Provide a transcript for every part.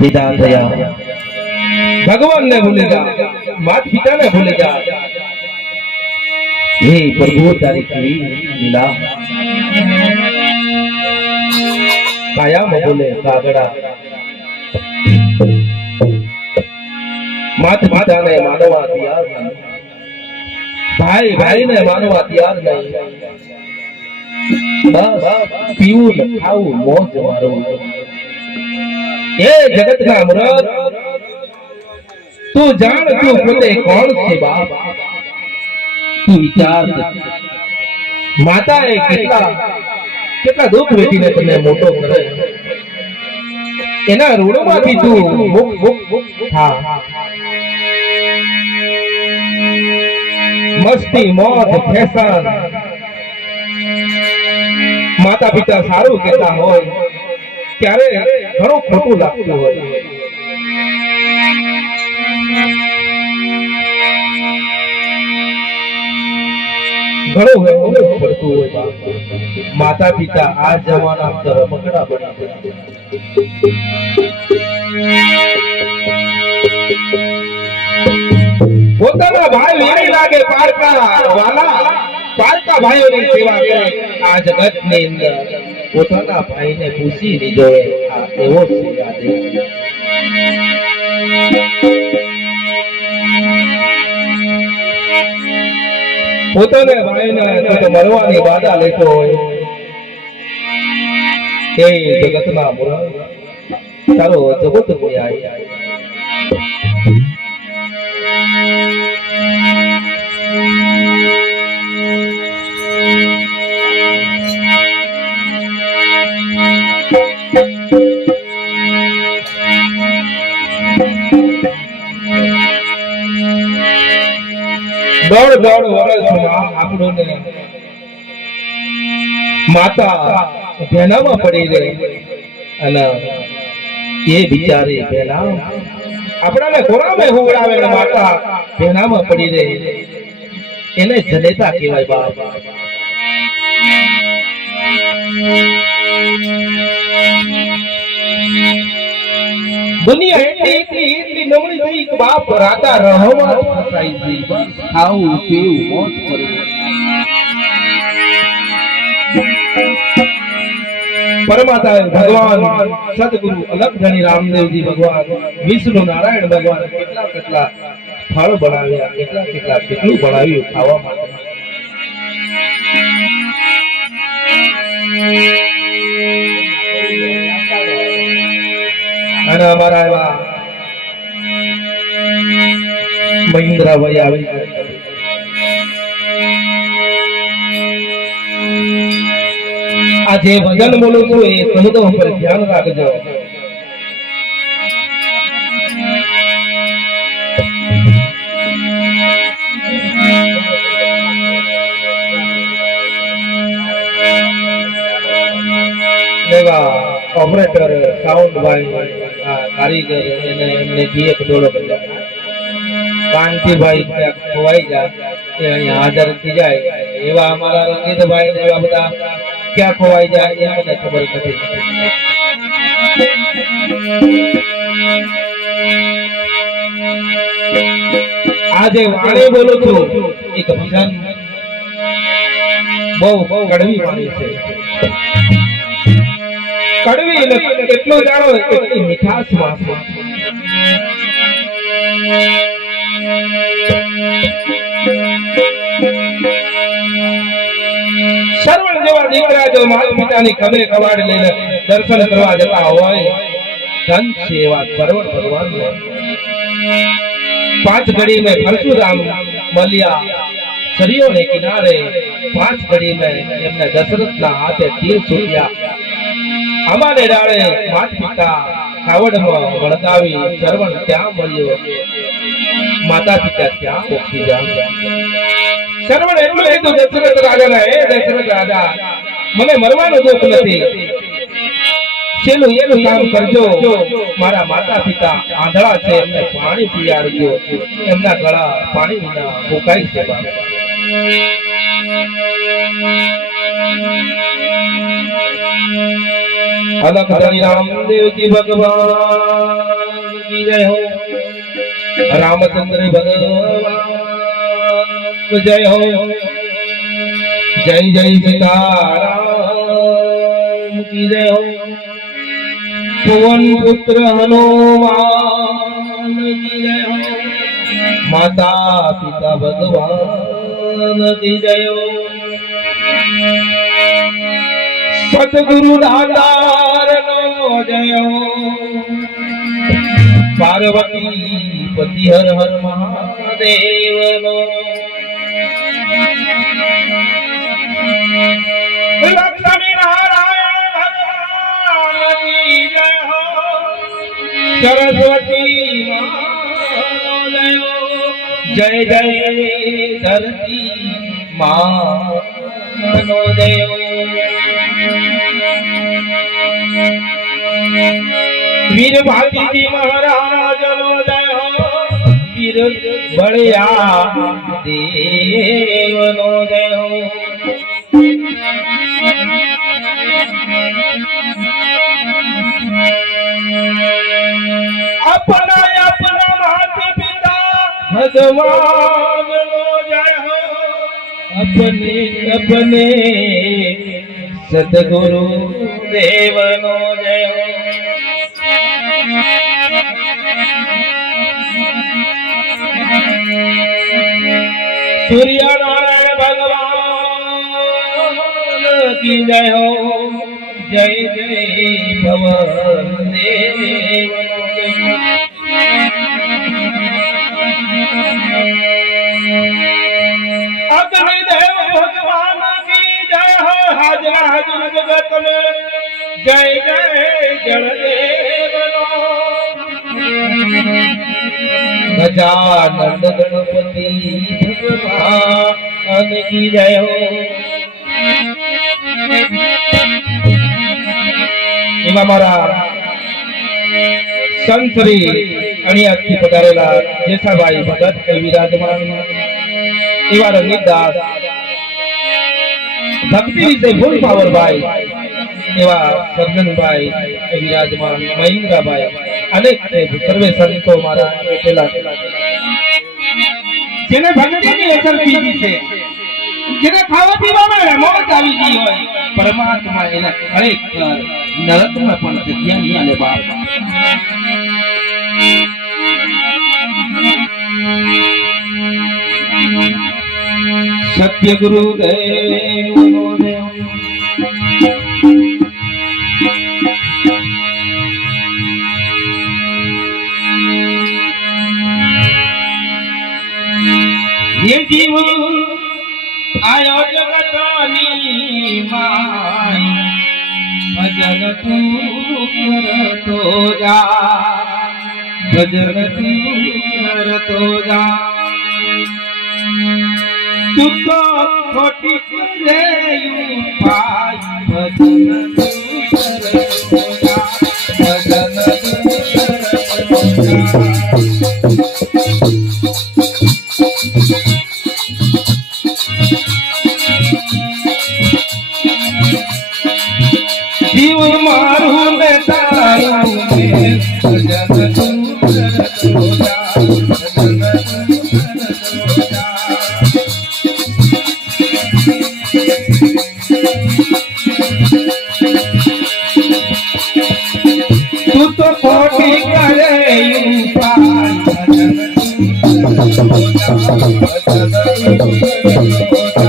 पिता थया भगवान ने भूलेगा माता पिता ने भूलेगा हे प्रभु तारी की लीला काया में बोले कागड़ा माता पिता ने मानवा तैयार नहीं भाई भाई ने मानवा तैयार नहीं बस पीવું ખાવું મોજ મારવું એ જગતના મુરાદ તું જાણ તું પોતે કોણ છે બાપ તું વિચાર માતાએ કેટલા દુઃખ વેઠીને તને મોટો કરે એના ઋણમાંથી તું મુક્ત થા મસ્તી મોજ ફેશન માતા પિતા સારું કહેતા હોય ત્યારે ઘણું ખોટું લાગતું હોય ઘણું પડતું હોય માતા પિતા આ જમાના અંદર રમકડા બની પોતાના ભાઈ વેરી લાગે પારકા વાલા પારકા ભાઈઓની સેવા કરે આ જગતની અંદર પોતાના ભાઈને પૂછી લીધો આ એવો છે આજે પોતાને ભાઈને તો મરવાની વાદા લેતો હોય એ જગતના મુરા તારો જગત ન્યાય દોઢ વર્ષમાં આપણને માતા ભેનામાં પડી રહે અને એ બિચારી ભેના આપણાને કોરામાં હોવડાવે ને માતા ભેનામાં પડી રહે એને જનેતા કહેવાય બાપ દુનિયા એટલી નમણી થઈ કે બાપ રાતા રહવા ફસાઈ ગઈ ખાવું પીવું મોજ કરવું પરમાત્મા ભગવાન સદગુરુ અલગધણી રામદેવજી ભગવાન વિષ્ણુ નારાયણ ભગવાન કેટલા ફળ બનાવ્યા કેટલું બનાવ્યું ખાવા માટે અને અમારા એવા મહિન્દ્રાભાઈ આવી આ જે ભજન બોલું છું એ શબ્દો પર ધ્યાન રાખજો ઓપરેટર સાઉન્ડ ભાઈ કારીગર એમને એક ડોળો બજાવ્યો કાંતિભાઈ ખોવાઈ જાય એ અહીંયા હાજર થઈ જાય એવા અમારા રંગીતભાઈ ને એવા બધા ક્યાં ખોવાઈ જાય એ મને ખબર નથી આજે વાણી બોલું છું એક ભજન બહુ કડવી વાણી છે કડવી એટલું જાણો એટલી મીઠાશ વાસો શ્રવણ જેવા દીકરા જો માતા પિતાની ખભે કવાડ લઈને દર્શન કરવા જતા હોય ધન છે એવા શ્રવણ ભગવાન પાંચ घड़ी में परशुराम मलिया सरियों ने किनारे 5 घड़ी में एमने दशरथ ना हाथे तीर छूट्या हमारे डाळे माता पिता कावड़ में वळगावी श्रवण त्या मळ्यो माता पिता त्या पोखी जा श्रवण એટલું કીધું દશરથ રાજાને હે દશરથ રાજા મને મરવાનું દુઃખ નથી છેલ્લું એનું કામ કરજો મારા માતા પિતા આંધળા છે એમને પાણી પીયાડજો એમના ગળા પાણી વિના ફૂંકાઈ છે अलग धनी रामदेव जी भगवान की जय हो। रामचंद्र भगवान जय हो। जय जय सीताराम की जय हो। पवन पुत्र हनुमान की जय हो। माता पिता भगवान की जय हो। सतगुरु दातार नो जय हो। पार्वती पति हर हर महादेव नो। लक्ष्मी नारायण भगवान की जय हो। सरस्वती मां जय हो। जय जय धरती मां नो जय हो। वीर भारती जी महाराज नो जय हो। वीर बड़िया देव नो जय हो। अपना अपना माता पिता भगवान नो जय हो। अपने अपने सतगुरु देव नो जय हो। सूर्य नारायण भगवान की जय हो। जय जय भवन देव नो जय हो। अग्निदेव भगवान की जय हो। हाजरा हाजिर जगत में जय जय जलदेव नो। गजानन गणपति भगवान की जय हो। एवा मारा संत श्री अणियादથી પધારેલા જેઠાભાઈ ભગત કઈ વિરાજમાન એવા રણજીતદાસ ભક્તિ વિશે ફૂલ પાવરભાઈ એવા સર્જનભાઈ વિરાજમાન મહેન્દ્રભાઈ અનેક સર્વે સંતો મારા બેઠેલા જેને ભક્તિની અસર પીધી છે જેને ખાવા પીવામાં મોજ આવી ગઈ હોય પરમાત્મા એના ખરેખર નરકમાં પણ જગ્યા નહીં આલે બાપ। सत्य गुरुदेव नो जय हो। ये जीव आयो जगतनी माय भजन तू करतो जा। भजन तू करतो जा। तू तो खोटी करे पाई। भजन तू करतो जा। भजन तू करतो जा। जीव मारू ने तारू में भजन तू करतो जा। भजन तू करतो जा। तू तो खोटी करे पाई। भजन तू करतो जा। भजन तू करतो जा।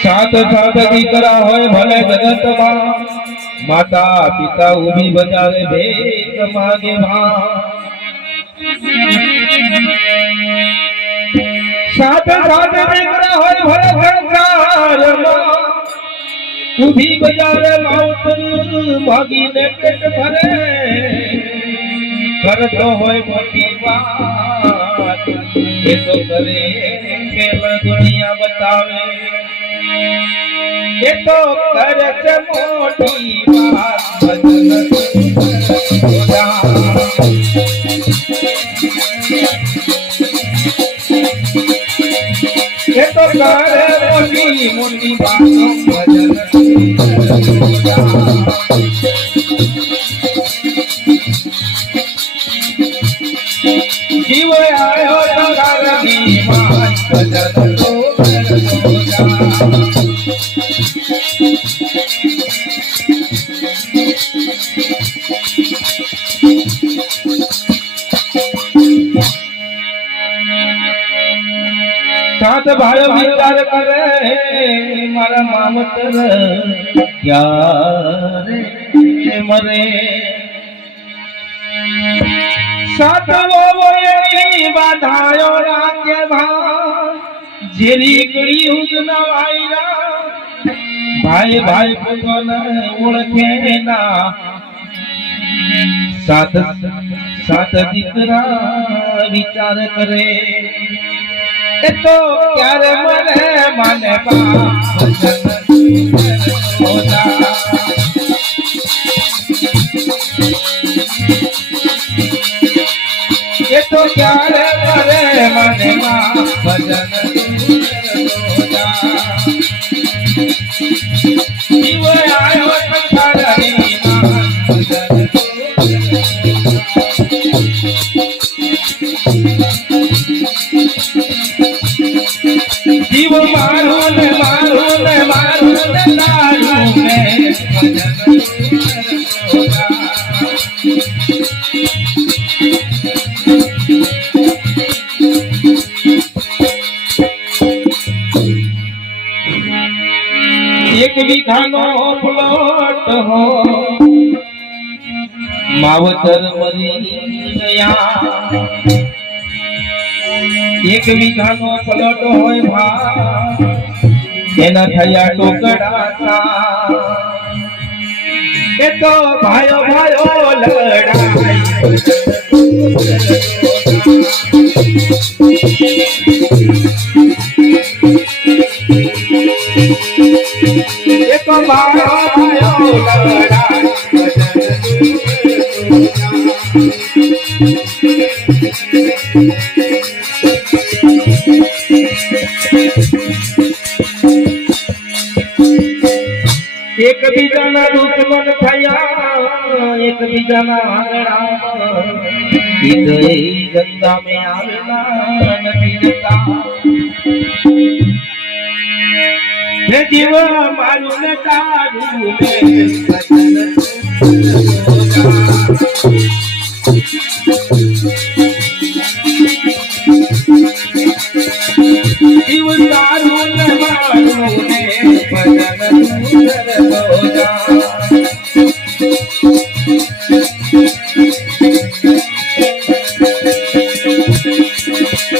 सात सात दीकरा होय भले जगत मां। माता पिता उभी बजावे भेद मागे भां। सात सात दीकरा होय भले संसार मां। उभी बजावे माउतर मागी ने पेट भरे। करतो होय मोटी बात ये तो करे खेल दुनिया बतावे। ये तो करत मोटी बात। भजन तू करतो ये तो करे मोटी मोटी बातों भजन जीव आयो तगारनी माय भजन सात भाई विचार करे मारा मावतर क्यारे मरे सात वो एनी बाधायो राज्य भाई जेरी कड़ी हुद ना वायरा भाई भाई पुतन ओळखे ना सात सात दीकरा विचार करे तो क्यारे मने माने भजन होता ये तो क्यारे मने माने भजन होता जीव आयो संसारनी भजन जीव मारू ने दारू में एक बीघानो प्लॉट हो मावतर मरी गया एक बीघानो प्लॉट होय भा एना थया टोकड़ा सा ए तो भायो भायो लड़ाई एक भायो भायो लड़ाई एक बीजाना दुश्मन थया एक बीजाना हरड़ा इधर गंगा में आवेला नदी जता हे जीव मारू ने तारू में भजन जीव तारू ने मारू ने भजन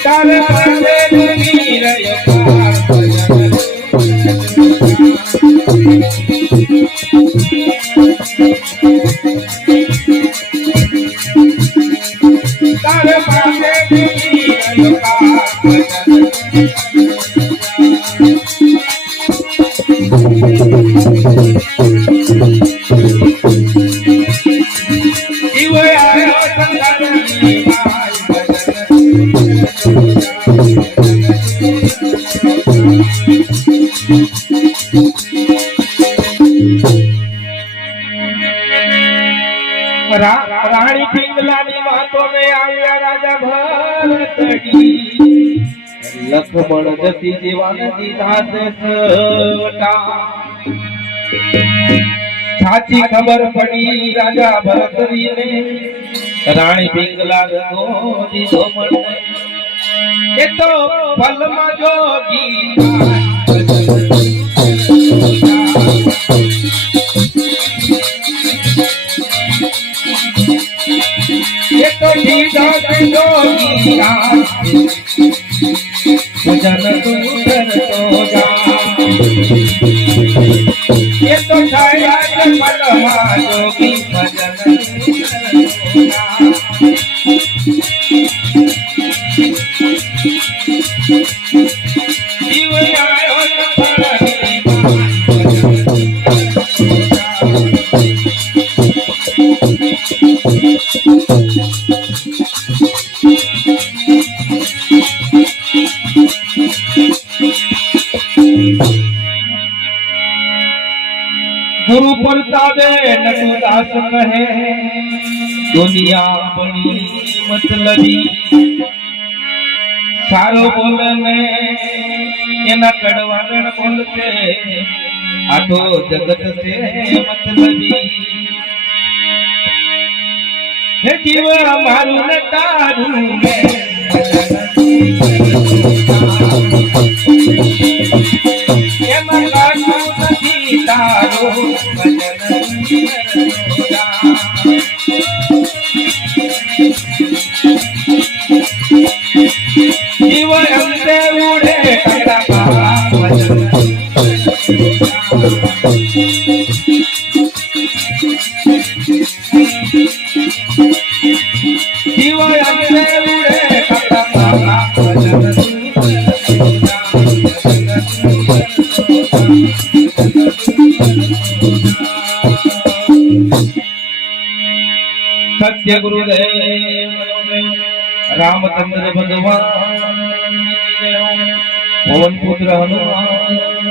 तारे पाले नीरय भजन तारे पाले नीरय भजन जीव आयो संसारनी माय रानी पिंगलानी वातों में आया राजा भरतड़ी लक्ष्मण जती जीवन दीधा से सवटा साची खबर पड़ी राजा भरतरी ने रानी पिंगला गो दीधो मन ये तो पल में जोगी ये तो दीदा से जोगी भजन दूर तो जा ये तो छाया के पलमा जोगी भजन जीव आयो संसारनी गुरु प्रसादे नटुदास कहे दुनिया बड़ी मतलबी सारो बोलने एना कड़वागण बोलते आठो जगत से मतलबी हे जीव मारू न तारू में हे मगारू नहीं तारो जीव अंते उड़े कड़ा जीव अंते उड़े कड़ा सत्य गुरुदेव रामचंद्र भगवान पवन पुत्र हनुमान